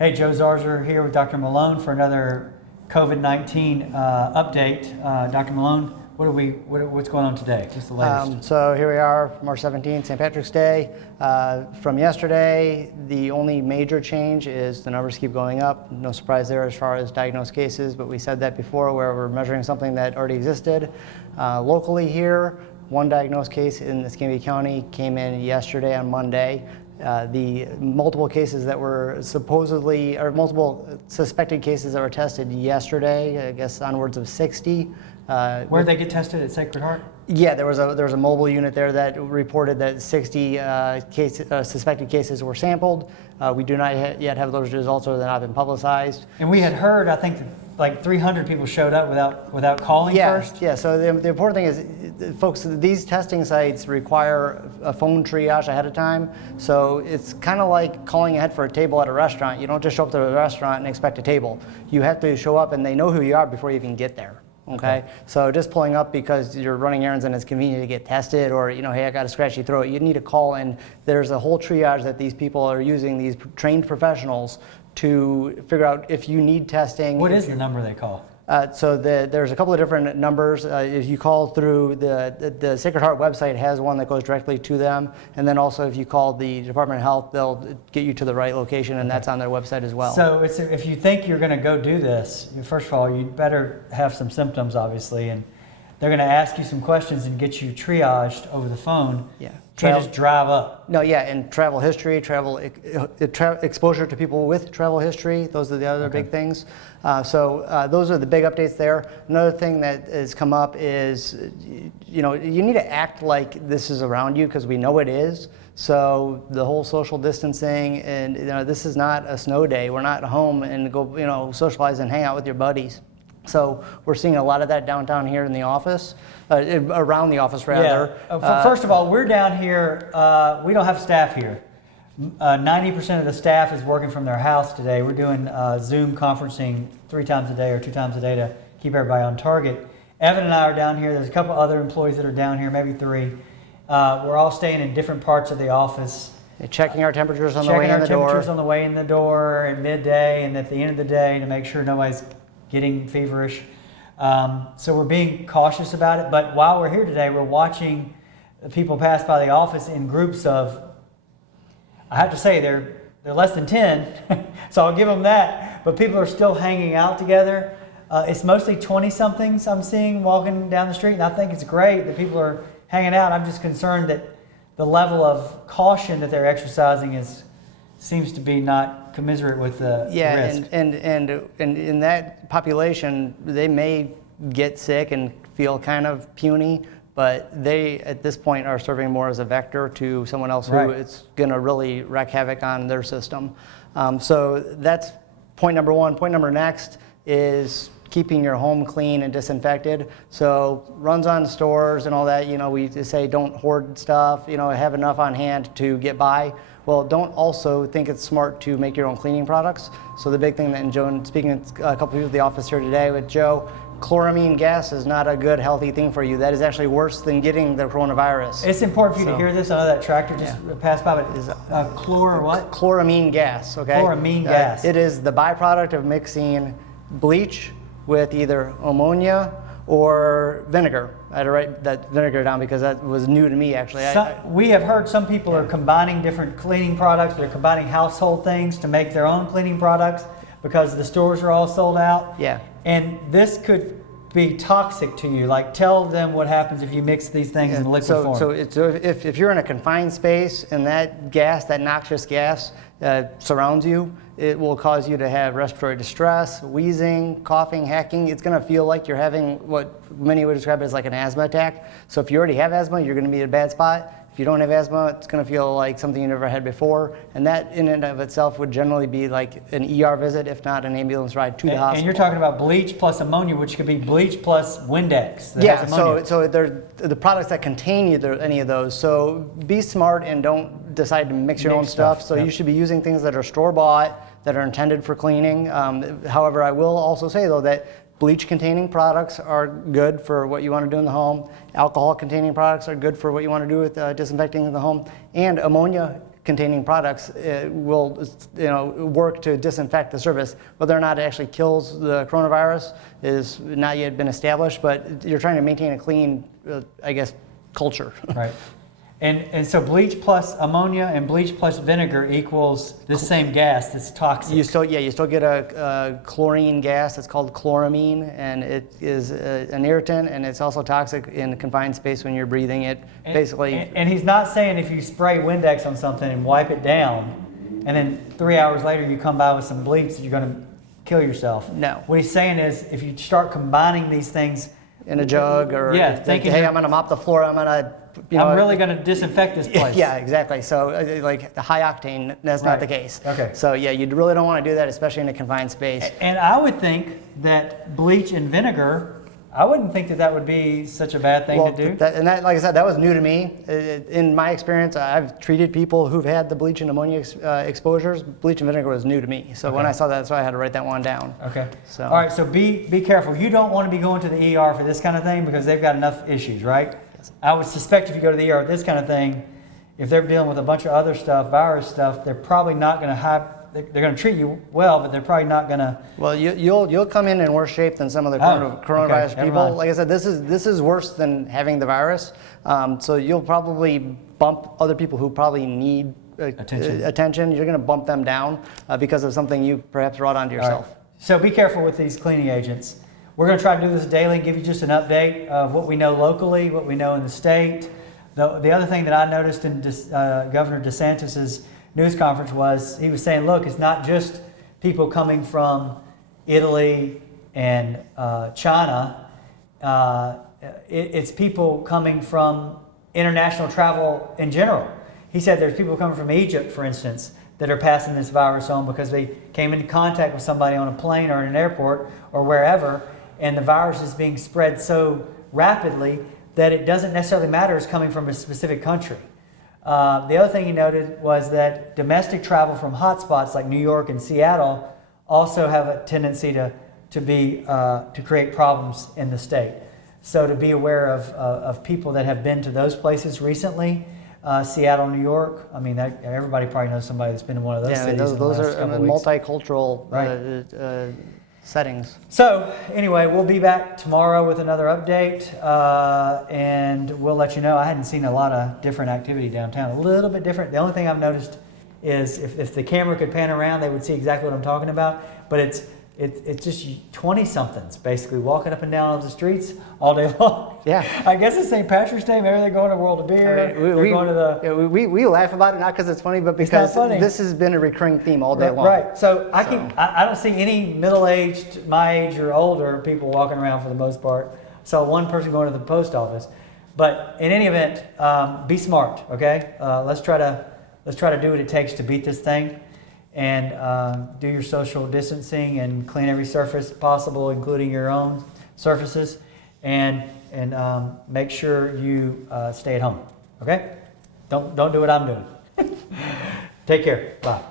Hey, Joe Zarzaur here with Dr. Malone for another COVID-19 update. Dr. Malone, what's going on today? What's the latest? So here we are, March 17th, St. Patrick's Day. From yesterday, the only major change is the numbers keep going up. No surprise there as far as diagnosed cases, but we said that before where we're measuring something that already existed. Locally here, one diagnosed case in Escambia County came in yesterday on Monday. The multiple cases that were multiple suspected cases that were tested yesterday, I guess onwards of 60. Where did they get tested, at Sacred Heart? Yeah, there was a mobile unit there that reported that 60 suspected cases were sampled. We do not yet have those results, or they've not been publicized. And we had heard, I think, like 300 people showed up without calling first? Yeah, so the important thing is, folks, these testing sites require a phone triage ahead of time. So it's kind of like calling ahead for a table at a restaurant. You don't just show up to a restaurant and expect a table. You have to show up and they know who you are before you even get there. Okay, so just pulling up because you're running errands and it's convenient to get tested, or hey, I got a scratchy throat, you need to call, and there's a whole triage that these people are using, these trained professionals, to figure out if you need testing. What is the number they call? So there's a couple of different numbers. If you call through the Sacred Heart website has one that goes directly to them, and then also if you call the Department of Health, they'll get you to the right location, and that's on their website as well. So if you think you're going to go do this, first of all, you better have some symptoms, obviously, and they're going to ask you some questions and get you triaged over the phone. Yeah. Can't just drive up. No, yeah, and travel history, exposure to people with travel history, those are the other big things. So those are the big updates there. Another thing that has come up is, you need to act like this is around you, because we know it is. So the whole social distancing, and this is not a snow day. We're not home and go, socialize and hang out with your buddies. So we're seeing a lot of that downtown here in the office, around the office rather. Yeah. First of all, we're down here, we don't have staff here. 90% of the staff is working from their house today. We're doing Zoom conferencing 3 times a day or 2 times a day to keep everybody on target. Evan and I are down here. There's a couple other employees that are down here, maybe 3. We're all staying in different parts of the office. Checking our temperatures on the way in the door. Checking our temperatures on the way in the door and midday and at the end of the day to make sure nobody's getting feverish. So we're being cautious about it. But while we're here today, we're watching people pass by the office in groups of, I have to say, they're less than 10, so I'll give them that. But people are still hanging out together. It's mostly 20-somethings I'm seeing walking down the street, and I think it's great that people are hanging out. I'm just concerned that the level of caution that they're exercising seems to be not commensurate with the risk. And in that population, they may get sick and feel kind of puny, but they at this point are serving more as a vector to someone else who it's going to really wreak havoc on their system. So that's point number 1. Point number next is keeping your home clean and disinfected. So runs on stores and all that, we say don't hoard stuff, have enough on hand to get by. Well, don't also think it's smart to make your own cleaning products. So the big thing that, and Joe, speaking to a couple people at the office here today with Joe, chloramine gas is not a good, healthy thing for you. That is actually worse than getting the coronavirus. It's important for you to hear this. I know that tractor just passed by, but is chloramine gas, okay? Chloramine gas. It is the byproduct of mixing bleach with either ammonia or vinegar. I had to write that vinegar down because that was new to me, actually. We have heard some people are combining different cleaning products. They're combining household things to make their own cleaning products because the stores are all sold out. Yeah. And this could be toxic to you. Like, tell them what happens if you mix these things in liquid form. So if you're in a confined space and that gas, that noxious gas surrounds you, it will cause you to have respiratory distress, wheezing, coughing, hacking. It's going to feel like you're having what many would describe as like an asthma attack. So if you already have asthma, you're going to be in a bad spot. If you don't have asthma, it's going to feel like something you never had before. And that in and of itself would generally be like an ER visit, if not an ambulance ride to the hospital. And you're talking about bleach plus ammonia, which could be bleach plus Windex. Yeah, so they're the products that contain either any of those. So be smart and don't decide to mix your own stuff. So you should be using things that are store-bought, that are intended for cleaning. However, I will also say, though, that bleach-containing products are good for what you want to do in the home. Alcohol-containing products are good for what you want to do with disinfecting in the home. And ammonia containing products will work to disinfect the surface. Whether or not it actually kills the coronavirus is not yet been established, but you're trying to maintain a clean, culture. Right. And so bleach plus ammonia and bleach plus vinegar equals the same gas that's toxic. You still get a chlorine gas. It's called chloramine, and it is an irritant, and it's also toxic in a confined space when you're breathing it. And he's not saying if you spray Windex on something and wipe it down, and then 3 hours later you come by with some bleach that you're going to kill yourself. No. What he's saying is if you start combining these things in a jug, or thinking, hey, I'm going to mop the floor. I'm really going to disinfect this place. Yeah, exactly. So like the high octane, that's not the case. Okay. So yeah, you really don't want to do that, especially in a confined space. And I would think that bleach and vinegar, I wouldn't think that would be such a bad thing to do. Like I said, that was new to me. In my experience, I've treated people who've had the bleach and ammonia exposures. Bleach and vinegar was new to me. So when I saw that, I had to write that one down. Okay. So. All right, so be careful. You don't want to be going to the ER for this kind of thing because they've got enough issues, right? Yes. I would suspect if you go to the ER for this kind of thing, if they're dealing with a bunch of other stuff, virus stuff, they're probably not going to they're going to treat you well, but they're probably not going to. Well, you'll come in worse shape than some of the coronavirus people. Like I said, this is worse than having the virus. So you'll probably bump other people who probably need attention. You're going to bump them down because of something you perhaps brought onto yourself. Right. So be careful with these cleaning agents. We're going to try to do this daily, give you just an update of what we know locally, what we know in the state. The other thing that I noticed in Governor DeSantis's news conference was he was saying, look, it's not just people coming from Italy and China. It's people coming from international travel in general. He said there's people coming from Egypt, for instance, that are passing this virus on because they came into contact with somebody on a plane or in an airport or wherever, and the virus is being spread so rapidly that it doesn't necessarily matter it's coming from a specific country. The other thing he noted was that domestic travel from hotspots like New York and Seattle also have a tendency to create problems in the state. So to be aware of people that have been to those places recently, Seattle, New York. I mean, everybody probably knows somebody that's been in one of those cities. Those are multicultural settings. So anyway, we'll be back tomorrow with another update, and we'll let you know. I hadn't seen a lot of different activity downtown, a little bit different. The only thing I've noticed is if the camera could pan around, they would see exactly what I'm talking about. But it's just 20-somethings basically walking up and down the streets all day long. Yeah. I guess it's St. Patrick's Day. Maybe they're going to World of Beer. We laugh about it not because it's funny, but because this has been a recurring theme all day long. Right. So I don't see any middle-aged, my age or older people walking around for the most part. Saw one person going to the post office. But in any event, be smart. Okay. Let's try to do what it takes to beat this thing. And do your social distancing and clean every surface possible, including your own surfaces, and make sure you stay at home. Okay? Don't do what I'm doing. Take care. Bye.